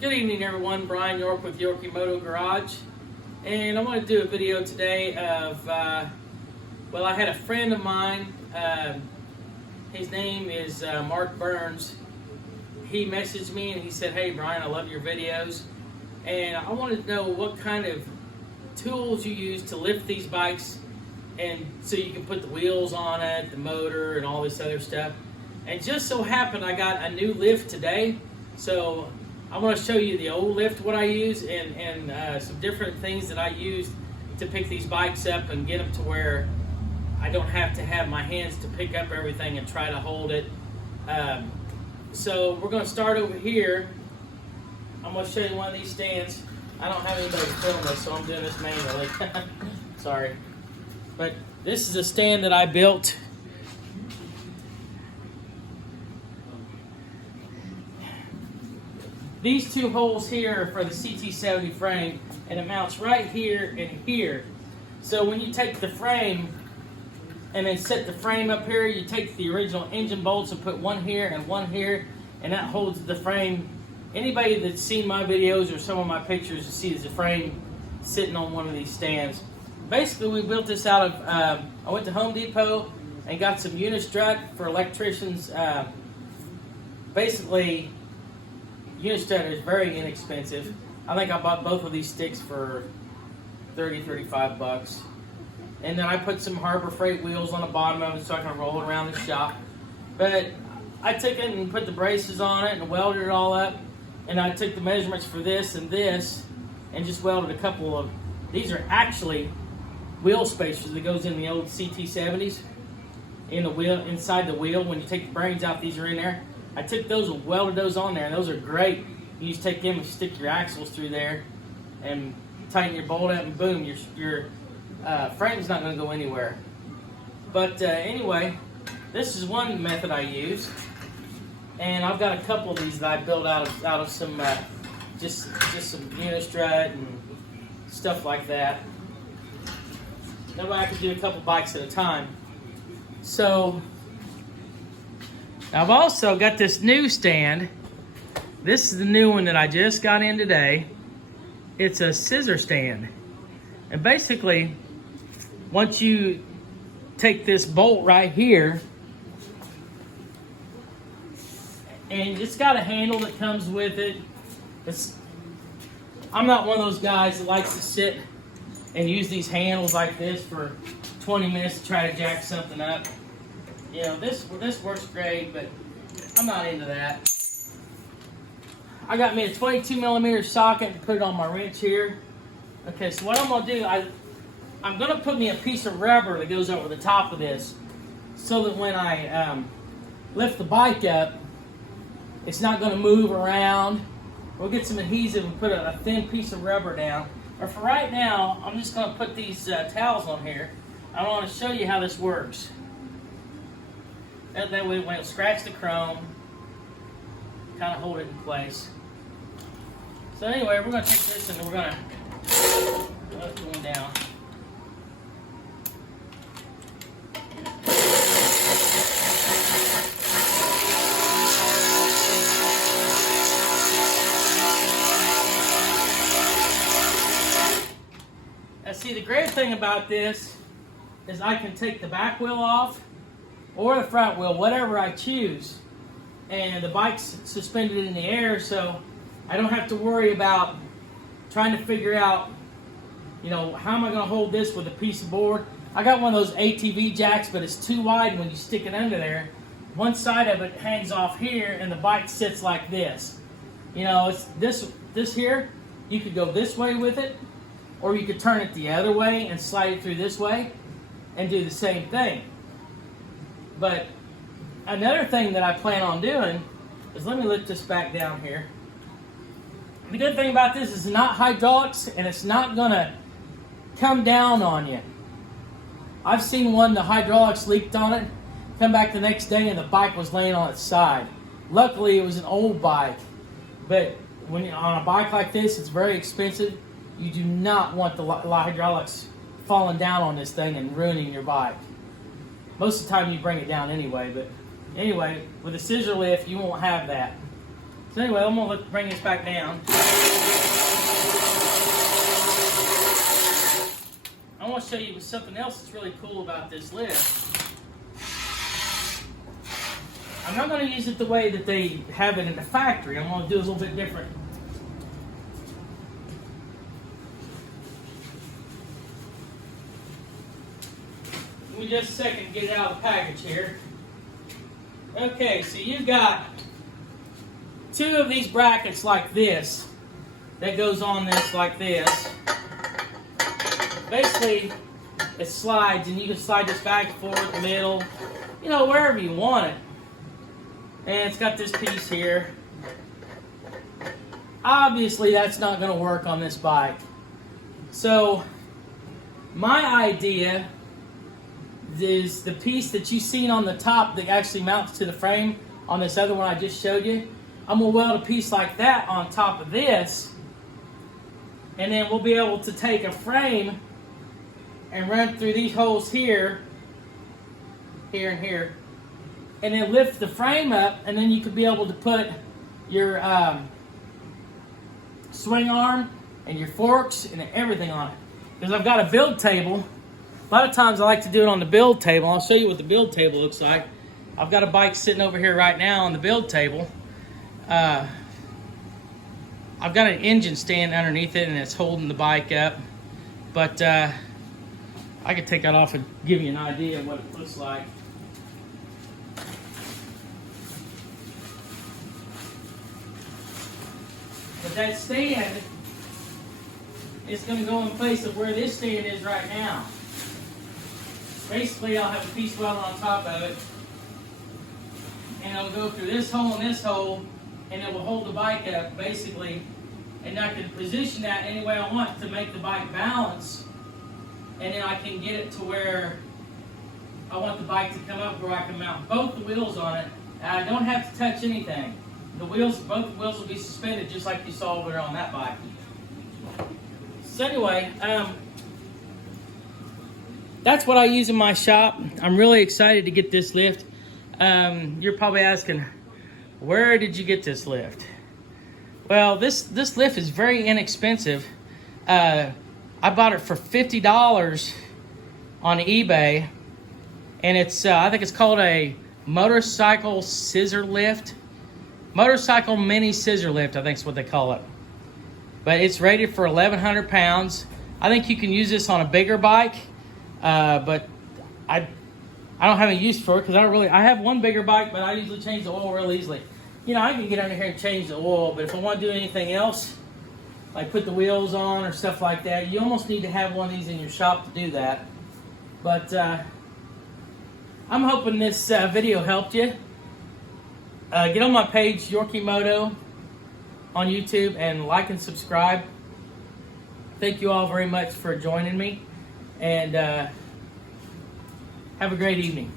Good evening, everyone. Brian York with Yorkie Moto Garage, and I want to do a video today of well, I had a friend of mine. His name is Mark Burns. He messaged me and he said, "Hey, Brian, I love your videos, and I wanted to know what kind of tools you use to lift these bikes, and so you can put the wheels on it, the motor, and all this other stuff." And just so happened, I got a new lift today, so I want to show you the old lift, what I use, and some different things that I use to pick these bikes up and get them to where I don't have to have my hands to pick up everything and try to hold it. So we're going to start over here. I'm going to show you one of these stands. I don't have anybody to film this, so I'm doing this manually. Sorry. But this is a stand that I built. These two holes here are for the Ct70 frame, and it mounts right here and here. So when you take the frame and then set the frame up here, you take the original engine bolts and put one here and one here, and that holds the frame. Anybody that's seen my videos or some of my pictures sees the frame sitting on one of these stands. Basically, we built this out of, I went to Home Depot and got some Unistrut for electricians. Basically, Unistrut is very inexpensive. I think I bought both of these sticks for 35 bucks. And then I put some Harbor Freight wheels on the bottom of it so I can roll it around the shop. But I took it and put the braces on it and welded it all up. And I took the measurements for this and just welded a couple of, these are actually wheel spacers that goes in the old Ct70s. In the wheel, inside the wheel, when you take the bearings out, these are in there. I took those and welded those on there, and those are great. You just take them and stick your axles through there and tighten your bolt up, and boom, your frame's not going to go anywhere. But anyway, this is one method I use, and I've got a couple of these that I built out of some just some Unistrut and stuff like that. That way I could do a couple bikes at a time. So I've also got this new stand. This is the new one that I just got in today. It's a scissor stand. And basically, once you take this bolt right here, and it's got a handle that comes with it. I'm not one of those guys that likes to sit and use these handles like this for 20 minutes to try to jack something up. You know, this works great, but I'm not into that. I got me a 22 millimeter socket and put it on my wrench here. Okay, so what I'm gonna do, I'm gonna put me a piece of rubber that goes over the top of this, so that when I lift the bike up, it's not gonna move around. We'll get some adhesive and put a thin piece of rubber down. But for right now, I'm just gonna put these towels on here. I want to show you how this works. That way, when it scratch the chrome, kind of hold it in place. So anyway, we're going to take this and we're going to let it going down. Now see, the great thing about this is I can take the back wheel off or the front wheel, whatever I choose, and the bike's suspended in the air, so I don't have to worry about trying to figure out, you know, how am I going to hold this with a piece of board. I got one of those ATV jacks, but it's too wide when you stick it under there. One side of it hangs off here, and the bike sits like this. You know, it's this here, you could go this way with it, or you could turn it the other way and slide it through this way and do the same thing. But another thing that I plan on doing is, let me lift this back down here. The good thing about this is it's not hydraulics, and it's not gonna come down on you. I've seen one, the hydraulics leaked on it, come back the next day and the bike was laying on its side. Luckily it was an old bike, but when you're on a bike like this, it's very expensive. You do not want the hydraulics falling down on this thing and ruining your bike. Most of the time you bring it down anyway, but anyway, with a scissor lift, you won't have that. So anyway, I'm gonna bring this back down. I want to show you something else that's really cool about this lift. I'm not going to use it the way that they have it in the factory. I'm going to do it a little bit different. Give me just a second to get it out of the package here. Okay, so you've got two of these brackets like this that goes on this like this. Basically, it slides, and you can slide this back and forth, middle, you know, wherever you want it. And it's got this piece here. Obviously, that's not going to work on this bike. So, my idea is the piece that you've seen on the top that actually mounts to the frame on this other one I just showed you. I'm going to weld a piece like that on top of this, and then we'll be able to take a frame and run through these holes here, here, and here, and then lift the frame up, and then you could be able to put your swing arm and your forks and everything on it. Because I've got a build table. A lot of times I like to do it on the build table. I'll show you what the build table looks like. I've got a bike sitting over here right now on the build table. I've got an engine stand underneath it, and it's holding the bike up. But I could take that off and give you an idea of what it looks like. But that stand is going to go in place of where this stand is right now. Basically, I'll have a piece welded on top of it, and it'll go through this hole and this hole, and it will hold the bike up, basically. And I can position that any way I want to make the bike balance, and then I can get it to where I want the bike to come up, where I can mount both the wheels on it, and I don't have to touch anything. The wheels, both the wheels will be suspended just like you saw over there on that bike. So anyway, that's what I use in my shop. I'm really excited to get this lift. You're probably asking, where did you get this lift? Well, this lift is very inexpensive. I bought it for $50 on eBay, and it's I think it's called a motorcycle scissor lift. Motorcycle mini scissor lift, I think is what they call it. But it's rated for 1,100 pounds. I think you can use this on a bigger bike, but I don't have any use for it because I have one bigger bike, but I usually change the oil real easily. You know, I can get under here and change the oil, but if I want to do anything else, like put the wheels on or stuff like that, you almost need to have one of these in your shop to do that. But I'm hoping this video helped you. Get on my page, Yorkie Moto, on YouTube, and like and subscribe. Thank you all very much for joining me, and have a great evening.